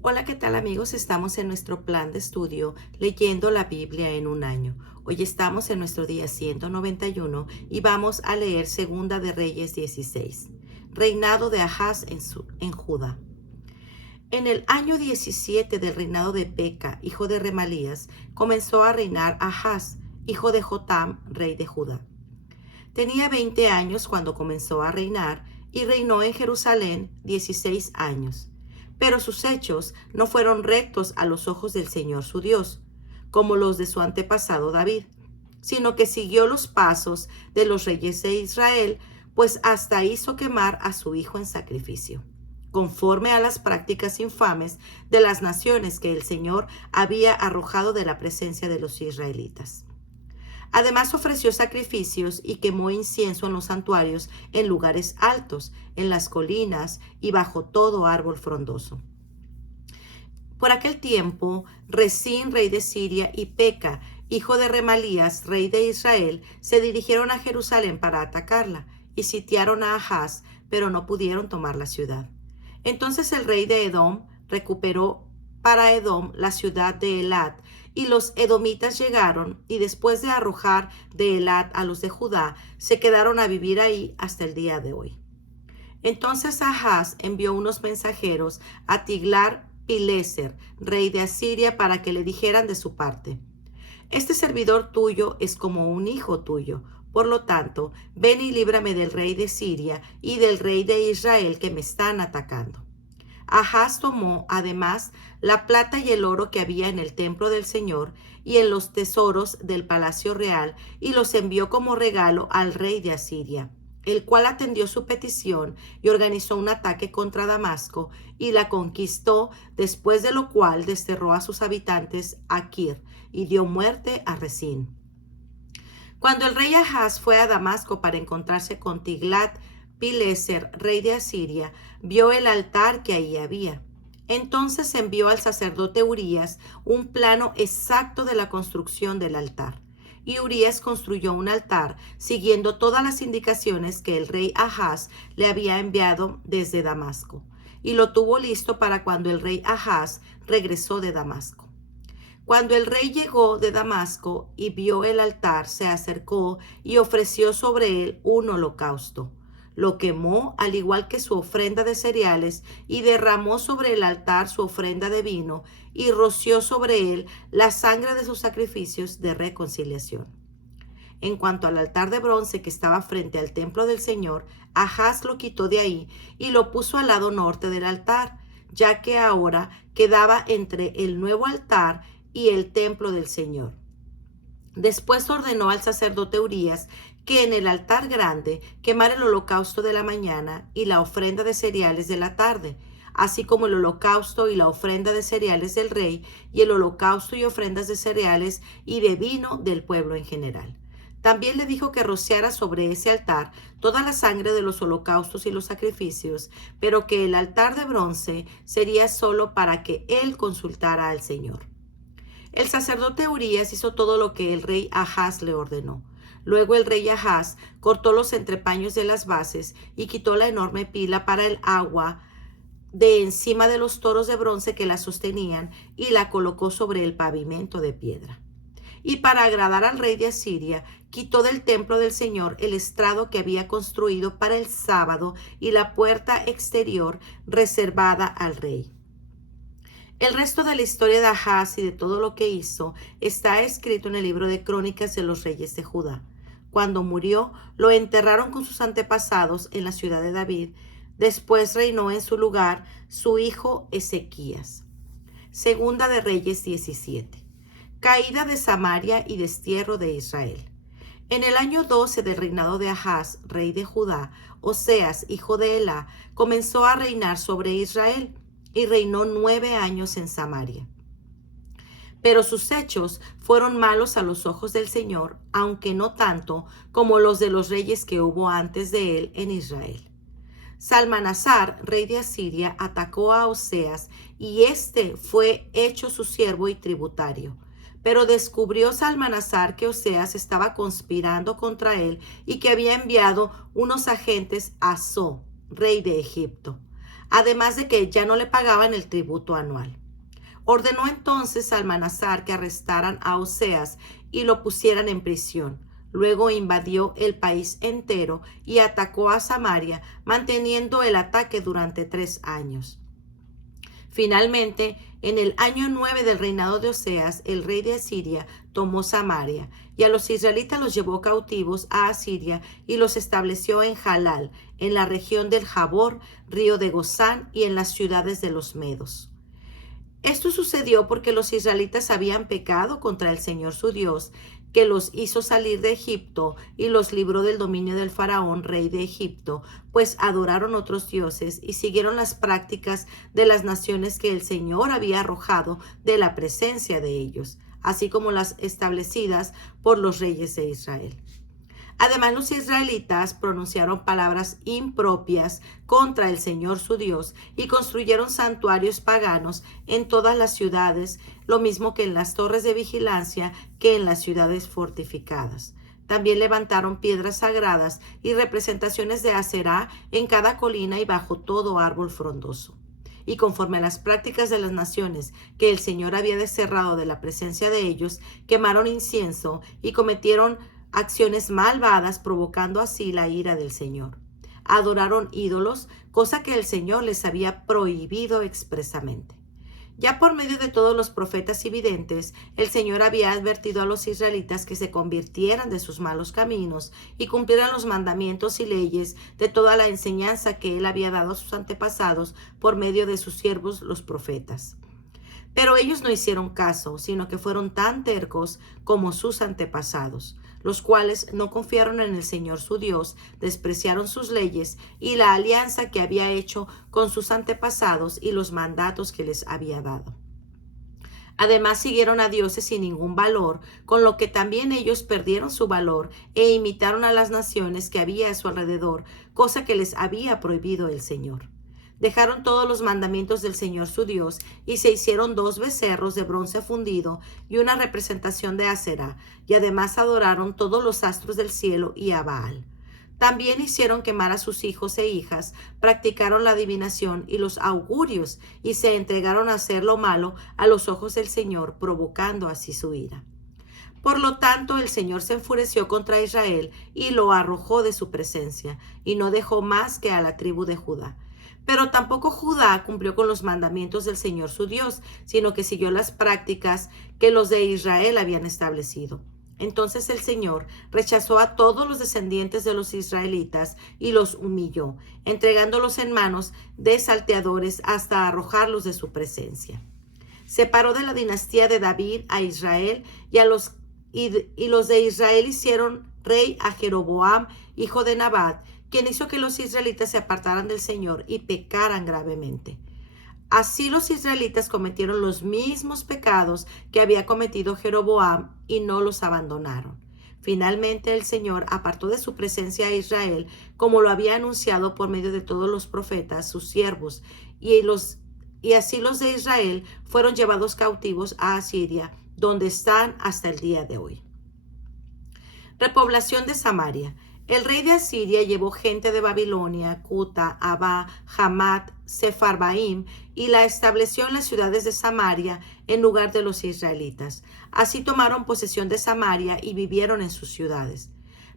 Hola, ¿qué tal amigos? Estamos en nuestro plan de estudio leyendo la Biblia en un año. Hoy estamos en nuestro día 191 y vamos a leer Segunda de Reyes 16. Reinado de Ahaz en Judá. En el año 17 del reinado de Peca, hijo de Remalías, comenzó a reinar Ahaz, hijo de Jotam, rey de Judá. Tenía 20 años cuando comenzó a reinar y reinó en Jerusalén 16 años. Pero sus hechos no fueron rectos a los ojos del Señor su Dios, como los de su antepasado David, sino que siguió los pasos de los reyes de Israel, pues hasta hizo quemar a su hijo en sacrificio, conforme a las prácticas infames de las naciones que el Señor había arrojado de la presencia de los israelitas. Además ofreció sacrificios y quemó incienso en los santuarios en lugares altos, en las colinas y bajo todo árbol frondoso. Por aquel tiempo, Resín, rey de Siria, y Peca, hijo de Remalías, rey de Israel, se dirigieron a Jerusalén para atacarla, y sitiaron a Ahaz, pero no pudieron tomar la ciudad. Entonces el rey de Edom recuperó para Edom la ciudad de Elat, y los edomitas llegaron, y después de arrojar de Elat a los de Judá, se quedaron a vivir ahí hasta el día de hoy. Entonces Ahaz envió unos mensajeros a Tiglar-Pileser, rey de Asiria, para que le dijeran de su parte: este servidor tuyo es como un hijo tuyo. Por lo tanto, ven y líbrame del rey de Siria y del rey de Israel que me están atacando. Ahaz tomó además la plata y el oro que había en el templo del Señor y en los tesoros del palacio real y los envió como regalo al rey de Asiria, el cual atendió su petición y organizó un ataque contra Damasco y la conquistó, después de lo cual desterró a sus habitantes a Kir y dio muerte a Resín. Cuando el rey Ahaz fue a Damasco para encontrarse con Tiglat-Pileser, rey de Asiria, vio el altar que ahí había. Entonces envió al sacerdote Urías un plano exacto de la construcción del altar. Y Urías construyó un altar siguiendo todas las indicaciones que el rey Ahaz le había enviado desde Damasco. Y lo tuvo listo para cuando el rey Ahaz regresó de Damasco. Cuando el rey llegó de Damasco y vio el altar, se acercó y ofreció sobre él un holocausto. Lo quemó al igual que su ofrenda de cereales y derramó sobre el altar su ofrenda de vino y roció sobre él la sangre de sus sacrificios de reconciliación. En cuanto al altar de bronce que estaba frente al templo del Señor, Ahaz lo quitó de ahí y lo puso al lado norte del altar, ya que ahora quedaba entre el nuevo altar y el templo del Señor. Después ordenó al sacerdote Urías que en el altar grande quemara el holocausto de la mañana y la ofrenda de cereales de la tarde, así como el holocausto y la ofrenda de cereales del rey y el holocausto y ofrendas de cereales y de vino del pueblo en general. También le dijo que rociara sobre ese altar toda la sangre de los holocaustos y los sacrificios, pero que el altar de bronce sería solo para que él consultara al Señor. El sacerdote Urías hizo todo lo que el rey Ahaz le ordenó. Luego el rey Ahaz cortó los entrepaños de las bases y quitó la enorme pila para el agua de encima de los toros de bronce que la sostenían y la colocó sobre el pavimento de piedra. Y para agradar al rey de Asiria, quitó del templo del Señor el estrado que había construido para el sábado y la puerta exterior reservada al rey. El resto de la historia de Ahaz y de todo lo que hizo está escrito en el libro de Crónicas de los Reyes de Judá. Cuando murió, lo enterraron con sus antepasados en la ciudad de David. Después reinó en su lugar su hijo Ezequías. Segunda de Reyes 17. Caída de Samaria y destierro de Israel. En el año 12 del reinado de Ahaz, rey de Judá, Oseas, hijo de Elá, comenzó a reinar sobre Israel y reinó 9 años en Samaria. Pero sus hechos fueron malos a los ojos del Señor, aunque no tanto como los de los reyes que hubo antes de él en Israel. Salmanasar, rey de Asiria, atacó a Oseas y éste fue hecho su siervo y tributario. Pero descubrió Salmanasar que Oseas estaba conspirando contra él y que había enviado unos agentes a So, rey de Egipto. además de que ya no le pagaban el tributo anual. Ordenó entonces a Salmanasar que arrestaran a Oseas y lo pusieran en prisión. Luego invadió el país entero y atacó a Samaria, manteniendo el ataque durante 3 años. Finalmente, en el año 9 del reinado de Oseas, el rey de Asiria tomó Samaria, y a los israelitas los llevó cautivos a Asiria y los estableció en Jalal, en la región del Jabor, río de Gozán, y en las ciudades de los medos. Esto sucedió porque los israelitas habían pecado contra el Señor su Dios, que los hizo salir de Egipto y los libró del dominio del faraón, rey de Egipto, pues adoraron otros dioses y siguieron las prácticas de las naciones que el Señor había arrojado de la presencia de ellos, así como las establecidas por los reyes de Israel. Además, los israelitas pronunciaron palabras impropias contra el Señor su Dios y construyeron santuarios paganos en todas las ciudades, lo mismo que en las torres de vigilancia que en las ciudades fortificadas. También levantaron piedras sagradas y representaciones de Aserá en cada colina y bajo todo árbol frondoso. Y conforme a las prácticas de las naciones que el Señor había desterrado de la presencia de ellos, quemaron incienso y cometieron acciones malvadas, provocando así la ira del Señor. Adoraron ídolos, cosa que el Señor les había prohibido expresamente. Ya por medio de todos los profetas y videntes, el Señor había advertido a los israelitas que se convirtieran de sus malos caminos y cumplieran los mandamientos y leyes de toda la enseñanza que Él había dado a sus antepasados por medio de sus siervos los profetas. Pero ellos no hicieron caso, sino que fueron tan tercos como sus antepasados, los cuales no confiaron en el Señor su Dios, despreciaron sus leyes y la alianza que había hecho con sus antepasados y los mandatos que les había dado. Además, siguieron a dioses sin ningún valor, con lo que también ellos perdieron su valor e imitaron a las naciones que había a su alrededor, cosa que les había prohibido el Señor. Dejaron todos los mandamientos del Señor su Dios y se hicieron 2 becerros de bronce fundido y una representación de Aserá, y además adoraron todos los astros del cielo y a Baal. También hicieron quemar a sus hijos e hijas, practicaron la adivinación y los augurios y se entregaron a hacer lo malo a los ojos del Señor, provocando así su ira. Por lo tanto, el Señor se enfureció contra Israel y lo arrojó de su presencia, y no dejó más que a la tribu de Judá. Pero tampoco Judá cumplió con los mandamientos del Señor su Dios, sino que siguió las prácticas que los de Israel habían establecido. Entonces el Señor rechazó a todos los descendientes de los israelitas y los humilló, entregándolos en manos de salteadores hasta arrojarlos de su presencia. Separó de la dinastía de David a Israel y los de Israel hicieron rey a Jeroboam, hijo de Nabat, quien hizo que los israelitas se apartaran del Señor y pecaran gravemente. Así los israelitas cometieron los mismos pecados que había cometido Jeroboam y no los abandonaron. Finalmente el Señor apartó de su presencia a Israel, como lo había anunciado por medio de todos los profetas, sus siervos, y así los de Israel fueron llevados cautivos a Asiria, donde están hasta el día de hoy. Repoblación de Samaria. El rey de Asiria llevó gente de Babilonia, Cuta, Abá, Hamat, Sefarbaim, y la estableció en las ciudades de Samaria en lugar de los israelitas. Así tomaron posesión de Samaria y vivieron en sus ciudades.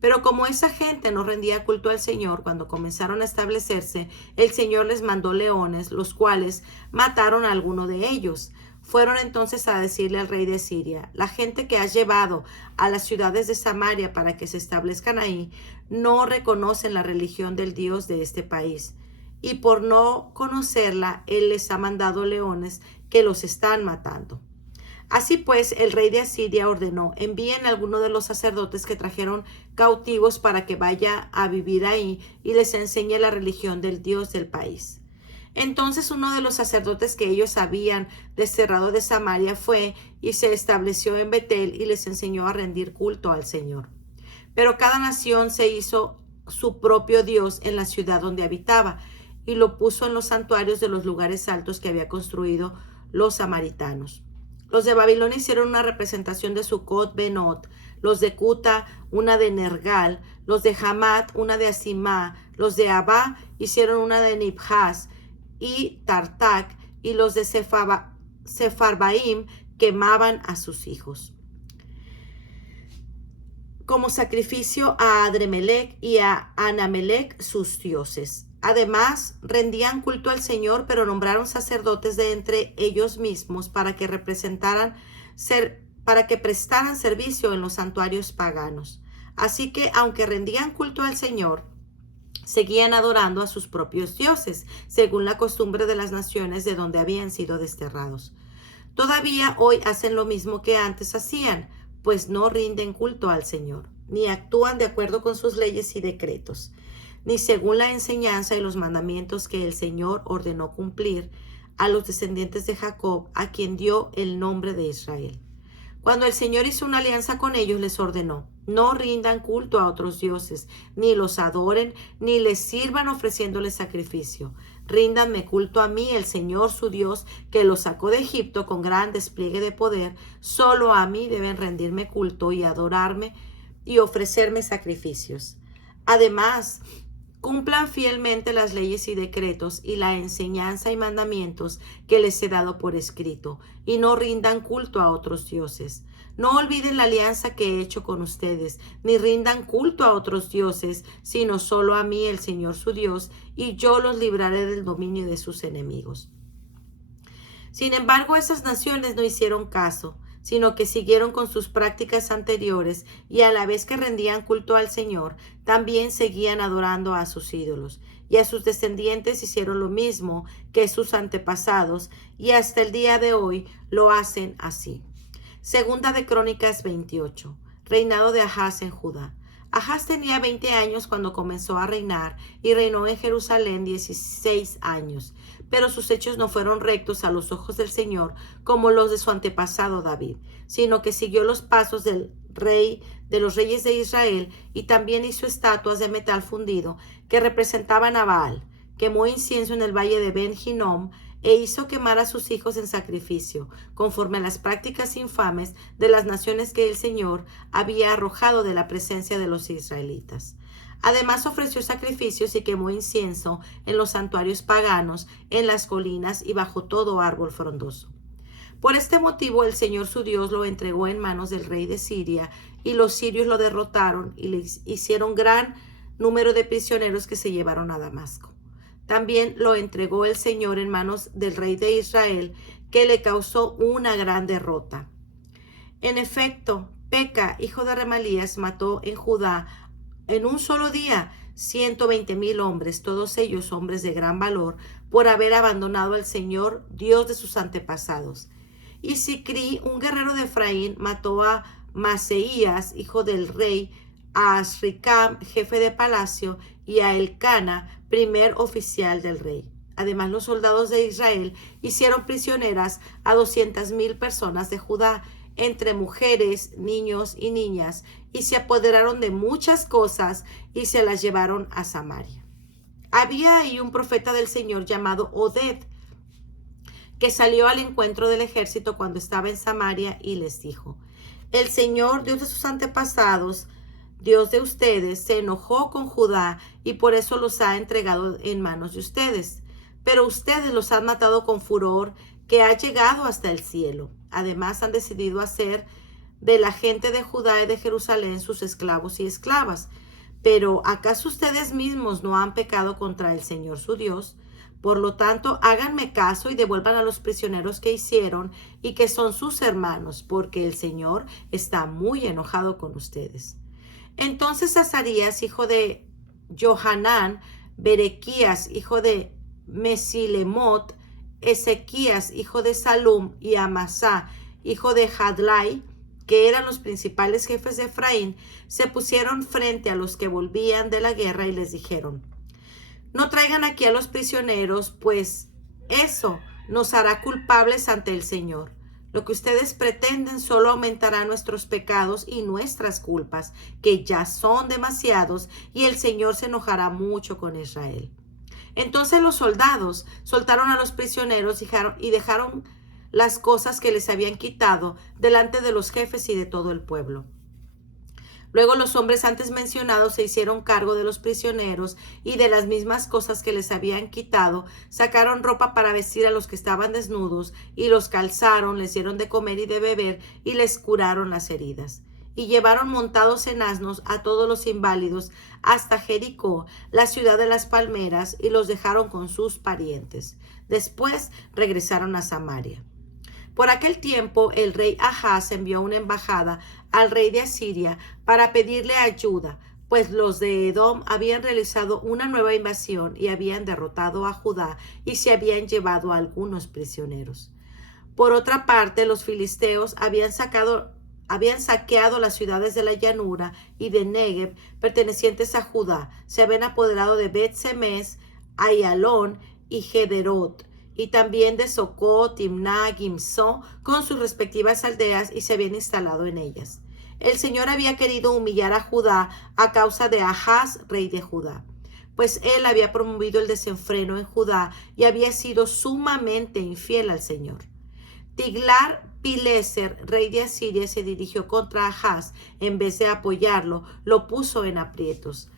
Pero como esa gente no rendía culto al Señor cuando comenzaron a establecerse, el Señor les mandó leones, los cuales mataron a alguno de ellos. Fueron entonces a decirle al rey de Siria: la gente que has llevado a las ciudades de Samaria para que se establezcan ahí, no reconocen la religión del Dios de este país. Y por no conocerla, Él les ha mandado leones que los están matando. Así pues, el rey de Asiria ordenó: envíen a alguno de los sacerdotes que trajeron cautivos para que vaya a vivir ahí y les enseñe la religión del Dios del país. Entonces uno de los sacerdotes que ellos habían desterrado de Samaria fue y se estableció en Betel y les enseñó a rendir culto al Señor. Pero cada nación se hizo su propio Dios en la ciudad donde habitaba y lo puso en los santuarios de los lugares altos que había construido los samaritanos. Los de Babilonia hicieron una representación de Sucot Benot, los de Cuta una de Nergal, los de Hamat una de Asimá, los de Abá hicieron una de Nibhaz, y Tartac, y los de Sepharvaim quemaban a sus hijos como sacrificio a Adremelech y a Anamelech, sus dioses. Además, rendían culto al Señor, pero nombraron sacerdotes de entre ellos mismos para que prestaran servicio en los santuarios paganos. Así que, aunque rendían culto al Señor, seguían adorando a sus propios dioses, según la costumbre de las naciones de donde habían sido desterrados. Todavía hoy hacen lo mismo que antes hacían, pues no rinden culto al Señor, ni actúan de acuerdo con sus leyes y decretos, ni según la enseñanza y los mandamientos que el Señor ordenó cumplir a los descendientes de Jacob, a quien dio el nombre de Israel. Cuando el Señor hizo una alianza con ellos, les ordenó: no rindan culto a otros dioses, ni los adoren, ni les sirvan ofreciéndoles sacrificio. Ríndanme culto a mí, el Señor su Dios, que los sacó de Egipto con gran despliegue de poder. Solo a mí deben rendirme culto y adorarme y ofrecerme sacrificios. Además, cumplan fielmente las leyes y decretos y la enseñanza y mandamientos que les he dado por escrito, y no rindan culto a otros dioses. No olviden la alianza que he hecho con ustedes, ni rindan culto a otros dioses, sino solo a mí, el Señor su Dios, y yo los libraré del dominio de sus enemigos. Sin embargo, esas naciones no hicieron caso, sino que siguieron con sus prácticas anteriores, y a la vez que rendían culto al Señor, también seguían adorando a sus ídolos. Y a sus descendientes hicieron lo mismo que sus antepasados, y hasta el día de hoy lo hacen así. Segunda de Crónicas 28. Reinado de Ahaz en Judá. Ahaz tenía 20 años cuando comenzó a reinar, y reinó en Jerusalén 16 años. Pero sus hechos no fueron rectos a los ojos del Señor como los de su antepasado David, sino que siguió los pasos de los reyes de Israel, y también hizo estatuas de metal fundido que representaban a Baal. Quemó incienso en el valle de Ben Hinnom e hizo quemar a sus hijos en sacrificio, conforme a las prácticas infames de las naciones que el Señor había arrojado de la presencia de los israelitas. Además ofreció sacrificios y quemó incienso en los santuarios paganos, en las colinas y bajo todo árbol frondoso. Por este motivo el Señor su Dios lo entregó en manos del rey de Siria, y los sirios lo derrotaron y le hicieron gran número de prisioneros que se llevaron a Damasco. También lo entregó el Señor en manos del rey de Israel, que le causó una gran derrota. En efecto, Peca, hijo de Remalías, mató en Judá en un solo día 120,000 hombres, todos ellos hombres de gran valor, por haber abandonado al Señor, Dios de sus antepasados. Y Sicri, un guerrero de Efraín, mató a Maseías, hijo del rey, a Asricam, jefe de palacio, y a Elcana, primer oficial del rey. Además, los soldados de Israel hicieron prisioneras a 200,000 personas de Judá, entre mujeres, niños y niñas, y se apoderaron de muchas cosas y se las llevaron a Samaria. Había ahí un profeta del Señor llamado Oded, que salió al encuentro del ejército cuando estaba en Samaria, y les dijo: el Señor, Dios de sus antepasados, Dios de ustedes, se enojó con Judá, y por eso los ha entregado en manos de ustedes. Pero ustedes los han matado con furor que ha llegado hasta el cielo. Además, han decidido hacer de la gente de Judá y de Jerusalén sus esclavos y esclavas. Pero ¿acaso ustedes mismos no han pecado contra el Señor su Dios? Por lo tanto, háganme caso y devuelvan a los prisioneros que hicieron y que son sus hermanos, porque el Señor está muy enojado con ustedes. Entonces Azarías, hijo de Johanán, Berequías, hijo de Mesilemot, Ezequías, hijo de Salum, y Amasá, hijo de Jadlai, que eran los principales jefes de Efraín, se pusieron frente a los que volvían de la guerra y les dijeron: no traigan aquí a los prisioneros, pues eso nos hará culpables ante el Señor. Lo que ustedes pretenden solo aumentará nuestros pecados y nuestras culpas, que ya son demasiados, y el Señor se enojará mucho con Israel. Entonces los soldados soltaron a los prisioneros y dejaron las cosas que les habían quitado delante de los jefes y de todo el pueblo. Luego los hombres antes mencionados se hicieron cargo de los prisioneros y de las mismas cosas que les habían quitado, sacaron ropa para vestir a los que estaban desnudos y los calzaron, les dieron de comer y de beber y les curaron las heridas. Y llevaron montados en asnos a todos los inválidos hasta Jericó, la ciudad de las palmeras, y los dejaron con sus parientes. Después regresaron a Samaria. Por aquel tiempo el rey Ahaz envió una embajada al rey de Asiria para pedirle ayuda, pues los de Edom habían realizado una nueva invasión y habían derrotado a Judá y se habían llevado a algunos prisioneros. Por otra parte, los filisteos habían saqueado las ciudades de la llanura y de Negev pertenecientes a Judá, se habían apoderado de Bet-Semes, Ayalón y Gederot, y también de Socot, Timná, Gimzo, con sus respectivas aldeas, y se habían instalado en ellas. El Señor había querido humillar a Judá a causa de Ahaz, rey de Judá, pues él había promovido el desenfreno en Judá y había sido sumamente infiel al Señor. Tiglar-Pileser, rey de Asiria, se dirigió contra Ahaz. En vez de apoyarlo, lo puso en aprietos.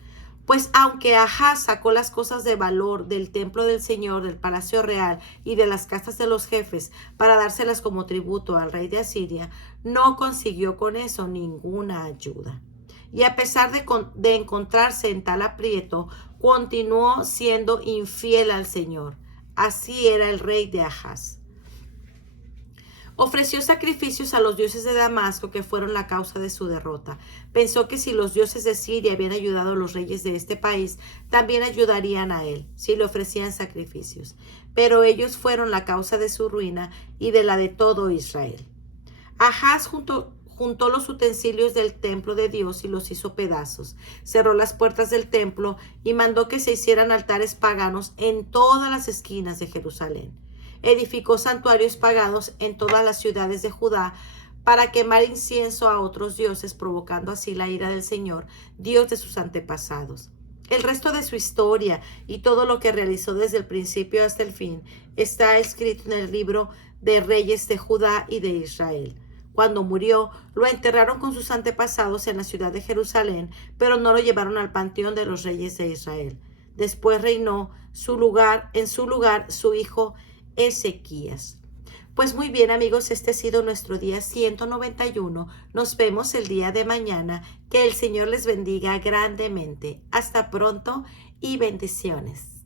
Pues aunque Ahaz sacó las cosas de valor del templo del Señor, del palacio real y de las casas de los jefes para dárselas como tributo al rey de Asiria, no consiguió con eso ninguna ayuda. Y a pesar de encontrarse en tal aprieto, continuó siendo infiel al Señor. Así era el rey de Ahaz. Ofreció sacrificios a los dioses de Damasco, que fueron la causa de su derrota. Pensó que si los dioses de Siria habían ayudado a los reyes de este país, también ayudarían a él, si le ofrecían sacrificios. Pero ellos fueron la causa de su ruina y de la de todo Israel. Ahaz juntó los utensilios del templo de Dios y los hizo pedazos. Cerró las puertas del templo y mandó que se hicieran altares paganos en todas las esquinas de Jerusalén. Edificó santuarios paganos en todas las ciudades de Judá para quemar incienso a otros dioses, provocando así la ira del Señor, Dios de sus antepasados. El resto de su historia y todo lo que realizó desde el principio hasta el fin está escrito en el libro de Reyes de Judá y de Israel. Cuando murió, lo enterraron con sus antepasados en la ciudad de Jerusalén, pero no lo llevaron al panteón de los reyes de Israel. Después reinó en su lugar su hijo Ezequías. Pues muy bien, amigos, este ha sido nuestro día 191. Nos vemos el día de mañana. Que el Señor les bendiga grandemente. Hasta pronto y bendiciones.